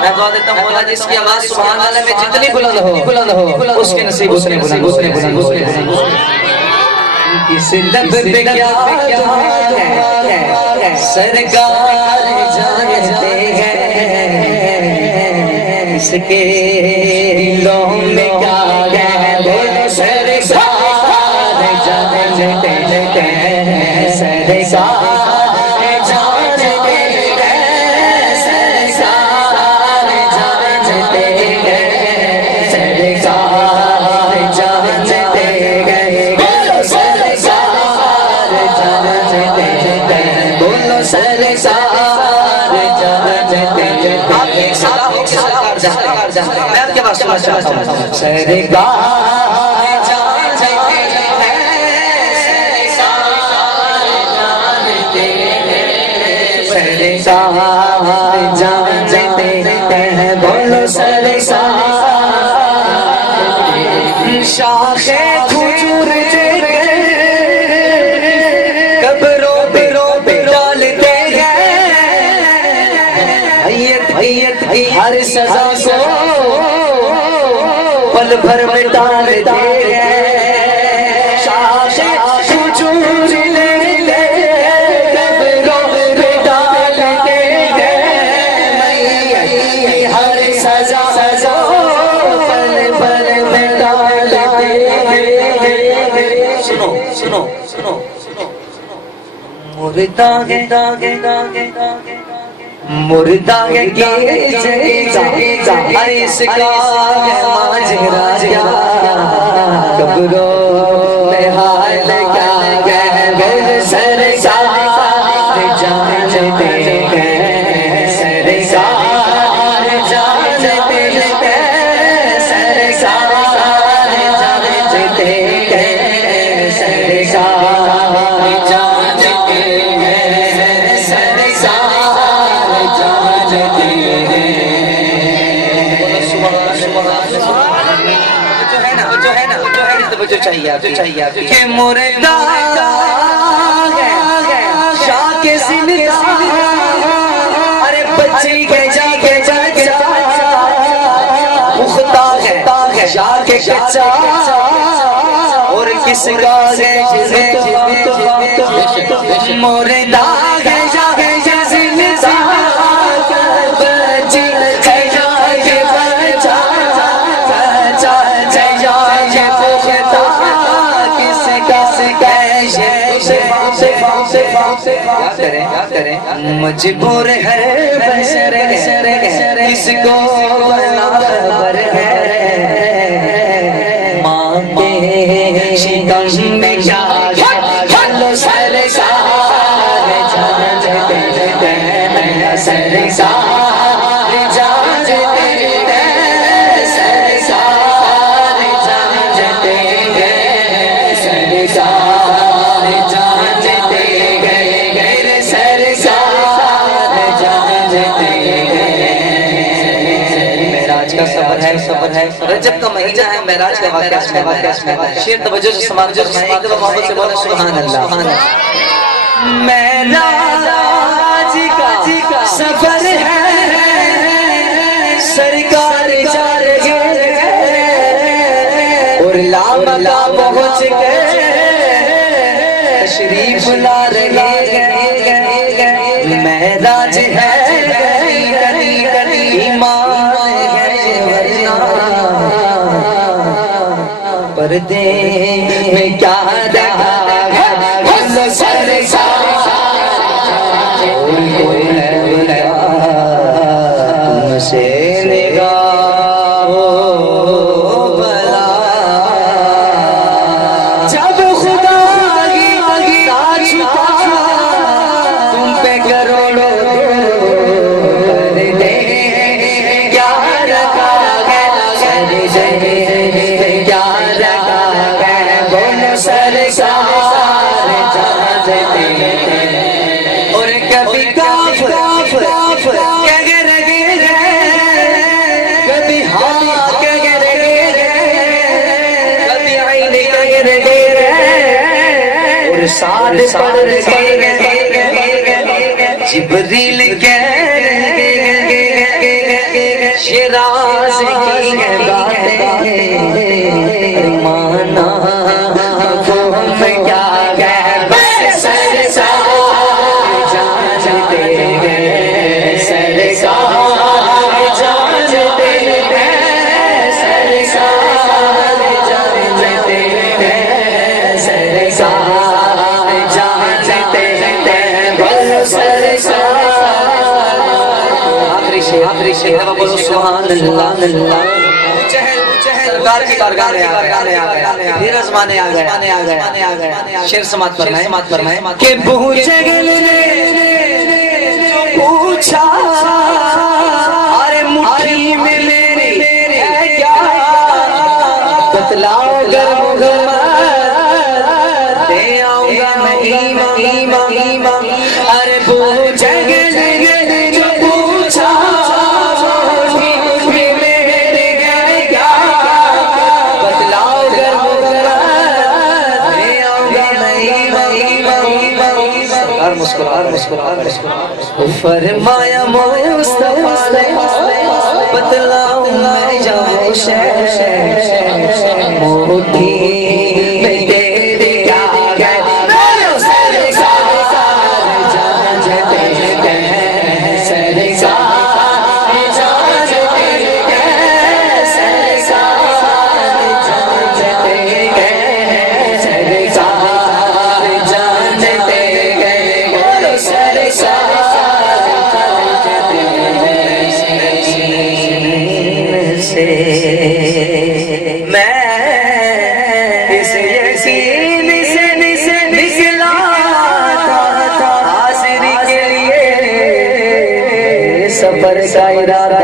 میں دعا دیتا ہوں مولا جس کی آواز سبحان اللہ میں جتنی بلند ہو اس کے نصیب اس نے بلند اس لب پہ کیا ہے سرکار جانتے ہیں اس کے دلوں میں کیا ہے سرکار جانتے ہیں سرکار میں آپ کے پاس سنا چاہتا ہوں سرکار جانتے ہیں بولو سرکار شاخ کھجور قبروں پہ ڈالتے ہیں ہر سزا کو پل بھر میں ڈالتے ہیں شاخ کھجور قبروں پہ ڈالتے ہیں ہر سزا پل بھر میں ڈالتے ہیں سنو مردہ اس کا ماجرا کیا قبروں میں حال کیا ہے سرکار جانتے ہیں سرکار جانتے ہیں سرکار جانتے ہیں سرکار جانتے جو چاہیے کہ مردہ شاہ کے زندہ ارے بچی کے جا پختہ ہے شاہ کے کچا اور کس کا ہے مردہ مجبور ہے بشر کس کو خبر ہے ماں کے شکم میں کیا چلو سرکار جانتے ہیں سرکار جانتے ہیں سرکار جانتے ہیں سرکار جانتے صبر ہے رجب کا مہینہ ہے معراج کا واقعہ شیر توجہ سے سماعت فرمائیں ایک دفعہ محبت سے بولیں سبحان اللہ معراج کا سفر ہے سرکار جا رہے اور لامکہ پہنچ گئے تشریف لا رہے معراج ہے پردے میں کیا رہا ہے تم سے نگاہ بلا جب خدا چھپا تم پہ کروڑوں پردے کیا رکھا ہے اور کبھی کافر کہہ رہے کبھی ہاں کہہ رہے کبھی عین کہہ رہے اور ساتھ پڑھ رہے جبریل شیراز کی باتیں مانا وہ کیا گئے بس سرکار جانتے ہیں سرکار جانتے ہیں سرکار جانتے ہیں سرکار جانتے ہیں بولو سرکار آخری شیخ بولو سبحان اللہ سرکار کی بارگاہ میں آ گئے پھر ازمانے آ گئے شیر سماعت فرمائیں کہ پوچھے گلے پوچھا ارے مٹھی میں میرے ہے کیا بتلاؤ گر محمد دے آؤں گا میں ایمان ارے پوچھے گلے جو پوچھا فرمایا مصطفیٰ نے بتلاؤں میں جاؤں مٹھی میں تیرے کیا گئے سرکار جانتے ہیں سرکار جانتے ہیں سرکار جانتے ہیں سرکار جانتے میں اس یقین سے نکلا تھا حاضری کے لیے سفر کا ارادہ